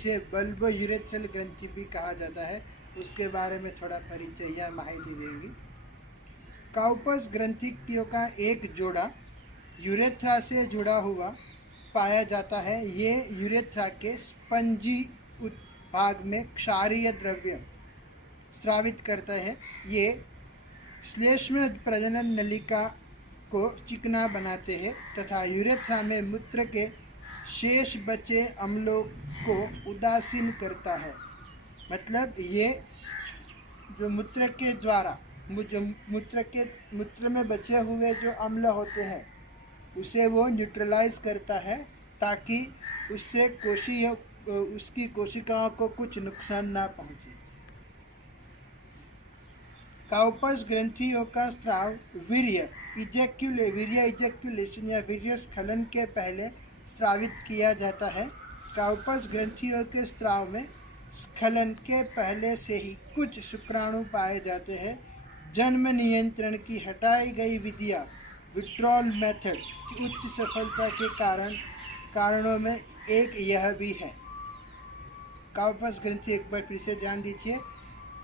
इसे bulbo urethral ग्रंथि भी कहा जाता है, उसके बारे में थोड़ा परिचय या माहिती देंगे। काउपस ग्रंथियों का एक जोड़ा यूरेथ्रा से जुड़ा हुआ पाया जाता है। ये यूरेथ्रा के स्पंजी भाग में क्षारीय द्रव्य स्रावित करता है। ये श्लेष्म प्रजनन नलिका को चिकना बनाते हैं तथा यूरेथ्रा में मूत्र के शेष बचे अम्लों को उदासीन करता है। मतलब ये जो मूत्र के द्वारा मूत्र में बचे हुए जो अम्ल होते हैं उसे वो न्यूट्रलाइज करता है, ताकि उससे उसकी कोशिकाओं को कुछ नुकसान ना पहुंचे। काउपस ग्रंथियों का स्राव वीर्य इजेक्यूलेशन या वीर्य स्खलन के पहले स्रावित किया जाता है। काउपस ग्रंथियों के स्राव में स्खलन के पहले से ही कुछ शुक्राणु पाए जाते हैं। जन्म नियंत्रण की हटाई गई विधियाँ विड्रॉल मेथड की उच्च सफलता के कारणों में एक यह भी है। काउपस ग्रंथि एक बार फिर से जान दीजिए,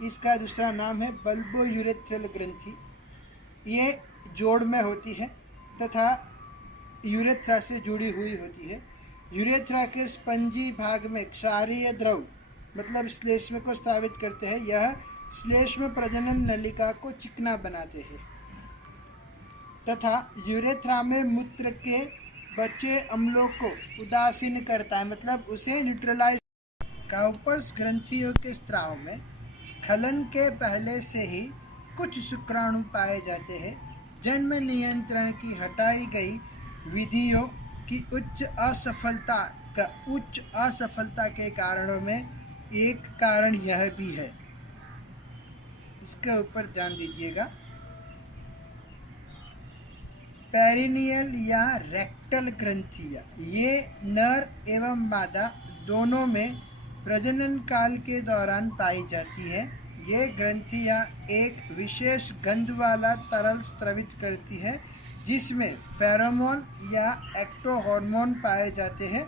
इसका दूसरा नाम है बल्बो यूरेथ्रल ग्रंथि। ये जोड़ में होती है तथा यूरेथ्रा से जुड़ी हुई होती है। यूरेथ्रा के स्पंजी भाग में क्षारीय द्रव मतलब श्लेष्म को स्रावित करते हैं। यह श्लेष्म प्रजनन नलिका को चिकना बनाते हैं तथा यूरेथ्रा में मूत्र के बचे अम्लों को उदासीन करता है, मतलब उसे न्यूट्रलाइज। काउपस ग्रंथियों के स्राव में स्खलन के पहले से ही कुछ शुक्राणु पाए जाते हैं। जन्म नियंत्रण की हटाई गई विधियों की उच्च असफलता के कारणों में एक कारण यह भी है। इसके ऊपर ध्यान दीजिएगा। पेरिनियल या रेक्टल ग्रंथियाँ ये नर एवं मादा दोनों में प्रजनन काल के दौरान पाई जाती है। ये ग्रंथियाँ एक विशेष गंध वाला तरल स्रावित करती है जिसमें फेरोमोन या एक्टोहॉर्मोन पाए जाते हैं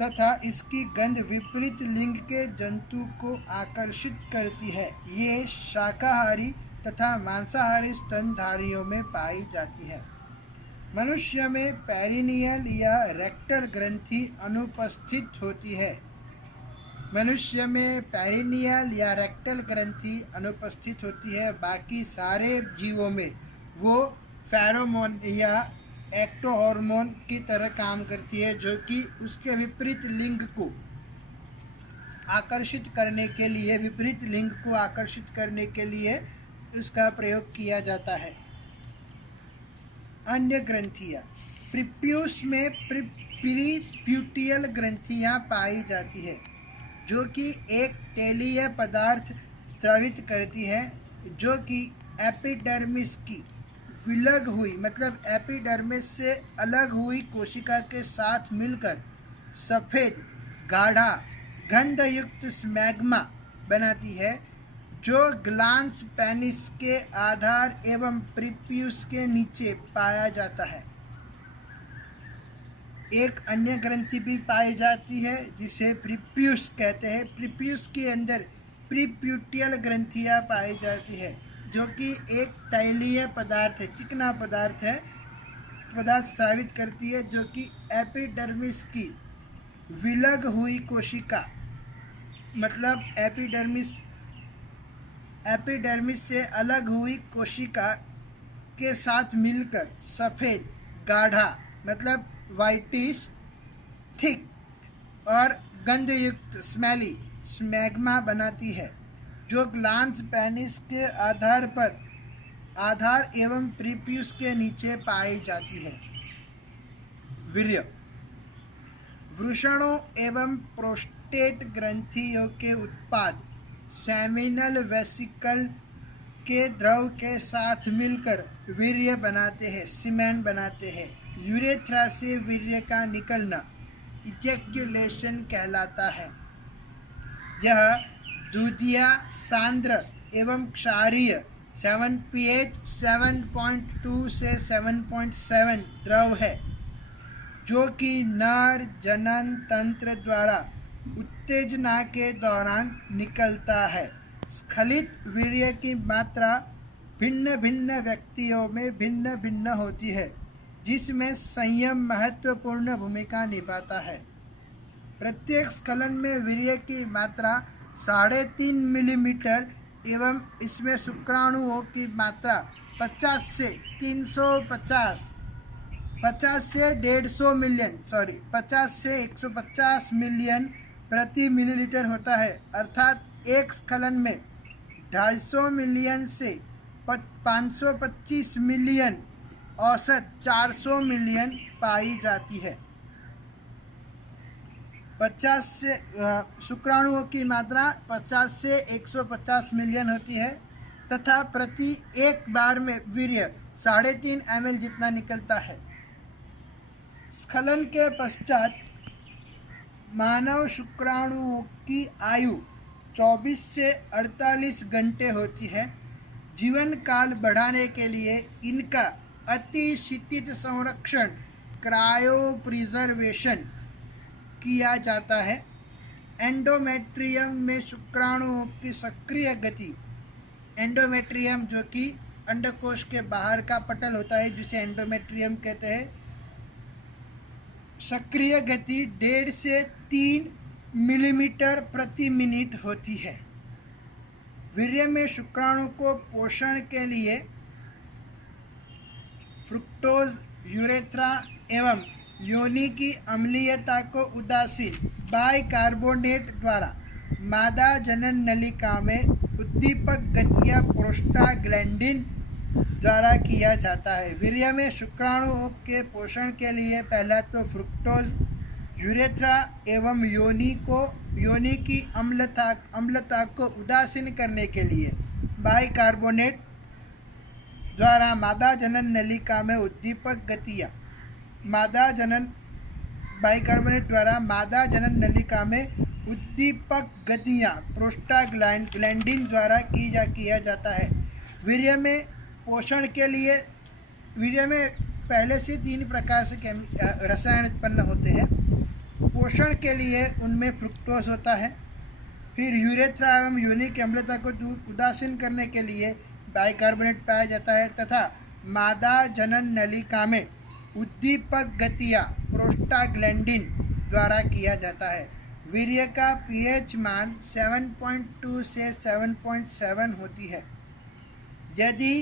तथा इसकी गंध विपरीत लिंग के जंतु को आकर्षित करती है। ये शाकाहारी तथा मांसाहारी स्तनधारियों में पाई जाती है। मनुष्य में पेरिनियल या रेक्टल ग्रंथि अनुपस्थित होती है। मनुष्य में पेरिनियल या रेक्टल ग्रंथि अनुपस्थित होती है। बाकी सारे जीवों में वो फेरोमोन या एक्टोहॉर्मोन की तरह काम करती है, जो कि उसके विपरीत लिंग को आकर्षित करने के लिए उसका प्रयोग किया जाता है। अन्य ग्रंथियाँ प्रीप्यूस में प्रीप्यूटियल ग्रंथियाँ पाई जाती है, जो कि एक तेलीय पदार्थ स्रावित करती है, जो कि एपिडर्मिस की विलग हुई मतलब एपिडर्मिस से अलग हुई कोशिका के साथ मिलकर सफ़ेद गाढ़ा गंधयुक्त स्मैग्मा बनाती है, जो ग्लांस पेनिस के आधार एवं प्रीप्यूस के नीचे पाया जाता है। एक अन्य ग्रंथि भी पाई जाती है जिसे प्रीप्यूस कहते हैं। प्रीप्यूस के अंदर प्रीप्यूटियल ग्रंथियाँ पाई जाती है, जो कि एक तैलीय पदार्थ है, चिकना पदार्थ स्रावित करती है, जो कि एपिडर्मिस की विलग हुई कोशिका मतलब एपिडर्मिस से अलग हुई कोशिका के साथ मिलकर सफ़ेद गाढ़ा मतलब वाइटिश थिक और गंधयुक्त स्मेली स्मैग्मा बनाती है, जो ग्लांस पेनिस के आधार एवं प्रीप्यूस के नीचे पाई जाती है। वीर्य वृषणों एवं प्रोस्टेट ग्रंथियों के उत्पाद सेमिनल वेसिकल के द्रव के साथ मिलकर वीर्य बनाते हैं, सीमेन बनाते हैं। यूरेथ्रा से वीर्य का निकलना इजैक्यूलेशन कहलाता है। यह दूधिया सांद्र एवं क्षारीय 7pH 7.2 से 7.7 द्रव है, जो कि नर जनन तंत्र द्वारा उत्तेजना के दौरान निकलता है। स्खलित वीर्य की मात्रा भिन्न भिन्न व्यक्तियों में भिन्न भिन्न होती है, जिसमें संयम महत्वपूर्ण भूमिका निभाता है। प्रत्येक स्खलन में वीर्य की मात्रा 3.5 मिलीमीटर एवं इसमें शुक्राणुओं की मात्रा 50 से 350, 50 से 150 मिलियन 50 से 150 मिलियन प्रति मिलीलीटर होता है। अर्थात एक स्खलन में 250 मिलियन से 525 मिलियन औसत 400 मिलियन पाई जाती है। 50 से शुक्राणुओं की मात्रा 50 से 150 मिलियन होती है तथा प्रति एक बार में वीर्य 3.5 ml जितना निकलता है। स्खलन के पश्चात मानव शुक्राणुओं की आयु 24 से 48 घंटे होती है। जीवन काल बढ़ाने के लिए इनका अतिशीतित संरक्षण क्रायो प्रिजर्वेशन किया जाता है। एंडोमेट्रियम में शुक्राणुओं की सक्रिय गति, एंडोमेट्रियम जो कि अंडकोश के बाहर का पटल होता है जिसे एंडोमेट्रियम कहते हैं, सक्रिय गति 1.5 से 3 मिलीमीटर प्रति मिनट होती है। वीर्य में शुक्राणु को पोषण के लिए फ्रुक्टोज, यूरेथ्रा एवं योनि की अम्लीयता को उदासीन बाइकार्बोनेट द्वारा मादा जनन नलिका में उद्दीपक गतिया प्रोस्टाग्लैंडिन द्वारा किया जाता है। वीर्य में शुक्राणुओं के पोषण के लिए पहला तो फ्रुक्टोज, यूरेथ्रा एवं योनि की अम्लता को उदासीन करने के लिए बाइकार्बोनेट द्वारा मादा जनन नलिका में उद्दीपक गतियाँ बाइकार्बोनेट द्वारा मादा जनन नलिका में उद्दीपक गतियाँ प्रोस्टाग्लैंडिन द्वारा किया जाता है। वीर्य में पोषण के लिए वीर्य में पहले से 3 प्रकार से रसायन उत्पन्न होते हैं। पोषण के लिए उनमें फ्रुक्टोज होता है, फिर यूरेथ्रा एवं योनि की अम्लता को उदासीन करने के लिए बाइकार्बोनेट पाया जाता है तथा मादा जनन नलिका में उद्दीपक गतिया प्रोस्टाग्लैंडिन द्वारा किया जाता है। वीर्य का पीएच मान 7.2 से 7.7 होती है। यदि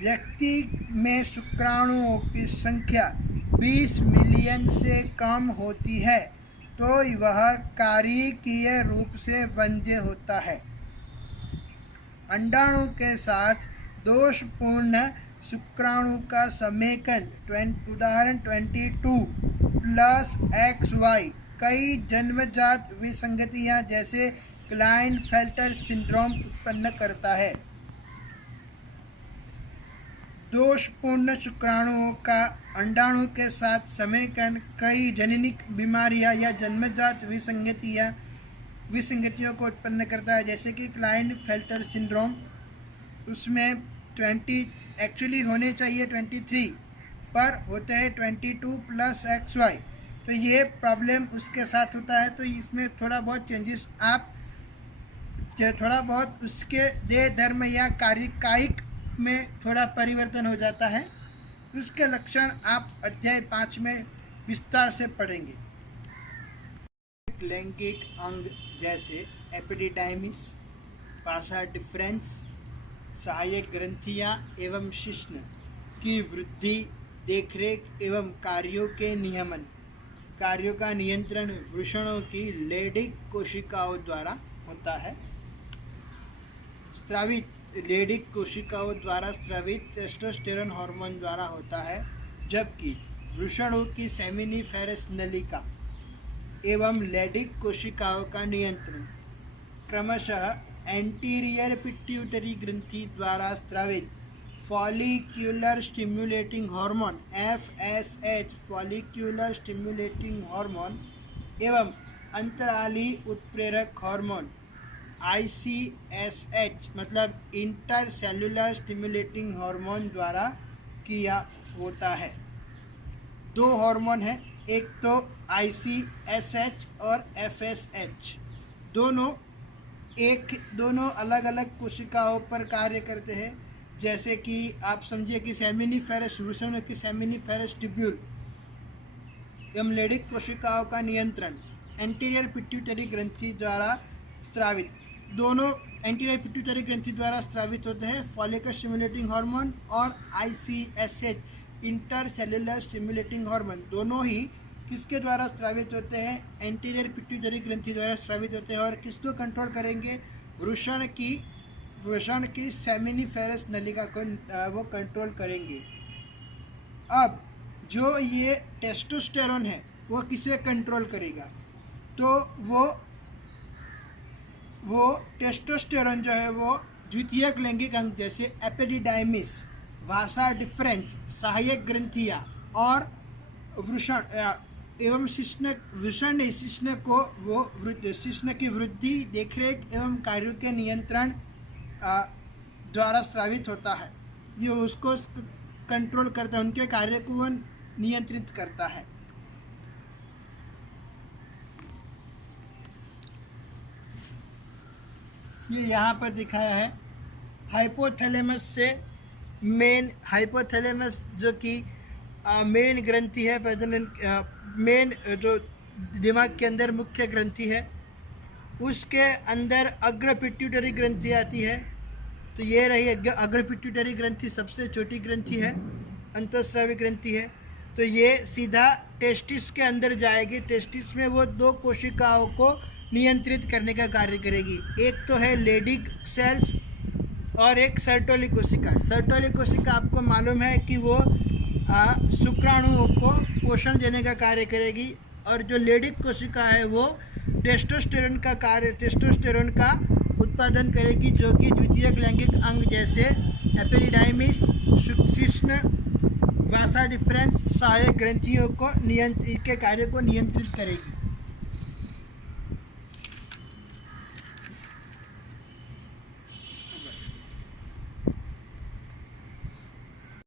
व्यक्ति में शुक्राणुओं की संख्या 20 मिलियन से कम होती है तो वह कार्यकीय रूप से वंध्य होता है। अंडाणु के साथ दोषपूर्ण शुक्राणु का समेकन उदाहरण 22 प्लस XY कई जन्मजात विसंगतियां जैसे क्लाइनफेल्टर सिंड्रोम उत्पन्न करता है। दोषपूर्ण शुक्राणुओं का अंडाणु के साथ समेकन कई जननिक बीमारियां या जन्मजात विसंगतियों को उत्पन्न करता है, जैसे कि क्लाइनफेल्टर सिंड्रोम। उसमें 20 एक्चुअली होने चाहिए 23 पर होते हैं 22 प्लस XY, तो ये प्रॉब्लम उसके साथ होता है। तो इसमें थोड़ा बहुत चेंजेस थोड़ा बहुत उसके देह धर्म या कायिक में थोड़ा परिवर्तन हो जाता है। उसके लक्षण आप अध्याय 5 में विस्तार से पढ़ेंगे। लैंगिक अंग जैसे एपिडिडाइमिस, पासा डिफरेंस, सहायक ग्रंथियां एवं शिश्न की वृद्धि, देखरेख एवं कार्यों का नियंत्रण वृषणों की लेडिक कोशिकाओं द्वारा होता है। लेडिक कोशिकाओं द्वारा स्रावित टेस्टोस्टेरोन हार्मोन द्वारा होता है, जबकि वृषणों की सेमिनिफेरस नलिका एवं लेडिक कोशिकाओं का नियंत्रण क्रमशः एंटीरियर पिट्यूटरी ग्रंथि द्वारा स्रावित follicular stimulating hormone FSH follicular stimulating hormone एवं अंतराली उत्प्रेरक हार्मोन ICSH मतलब इंटर सेलुलर स्टिमुलेटिंग हार्मोन द्वारा किया होता है। 2 हार्मोन हैं, एक तो ICSH और FSH, दोनों अलग अलग कोशिकाओं पर कार्य करते हैं। जैसे कि आप समझिए कि सेमिनिफेरस वृषण की सेमिनिफेरस ट्यूब्यूल एवं लेडिक कोशिकाओं का नियंत्रण एंटीरियर पिट्यूटरी ग्रंथि द्वारा स्रावित, दोनों एंटीरियर पिट्यूटरी ग्रंथि द्वारा स्रावित होते हैं। फॉलिकल स्टिमुलेटिंग हार्मोन और ICSH इंटरसेल्युलर स्टिमुलेटिंग हार्मोन दोनों ही किसके द्वारा स्रावित होते हैं? एंटीरियर पिट्यूटरी ग्रंथि द्वारा स्रावित होते हैं। और किसको कंट्रोल करेंगे? वृषण की सेमिनिफेरस नलिका को वो कंट्रोल करेंगे। अब जो ये टेस्टोस्टेरोन है वो किसे कंट्रोल करेगा? तो वो टेस्टोस्टेरोन जो है वो द्वितीयक लैंगिक अंग जैसे एपिडिडाइमिस, वासा डिफरेंस, सहायक ग्रंथियां और वृषण एवं शिश्न को वो शिश्न की वृद्धि, देखरेख एवं कार्यों के नियंत्रण द्वारा स्रावित होता है। ये उसको कंट्रोल करता है, उनके कार्य को वो नियंत्रित करता है। ये यहाँ पर दिखाया है हाइपोथैलेमस से हाइपोथैलेमस जो कि मेन ग्रंथि है, मेन जो दिमाग के अंदर मुख्य ग्रंथि है, उसके अंदर अग्र पिट्यूटरी ग्रंथि आती है। तो ये रही अग्र पिट्यूटरी ग्रंथि, सबसे छोटी ग्रंथि है, अंतःस्रावी ग्रंथि है। तो ये सीधा टेस्टिस के अंदर जाएगी। टेस्टिस में वो दो कोशिकाओं को नियंत्रित करने का कार्य करेगी। एक तो है लेडिक सेल्स और एक सर्टोली कोशिका। सर्टोली कोशिका आपको मालूम है कि वो शुक्राणुओं को पोषण देने का कार्य करेगी। और जो लेडिक कोशिका है वो टेस्टोस्टेरोन का उत्पादन करेगी, जो कि द्वितीयक लैंगिक अंग जैसे एपिडिडाइमिस, शिश्न, वासा डिफरेंस, सहायक ग्रंथियों को के कार्य को नियंत्रित करेगी।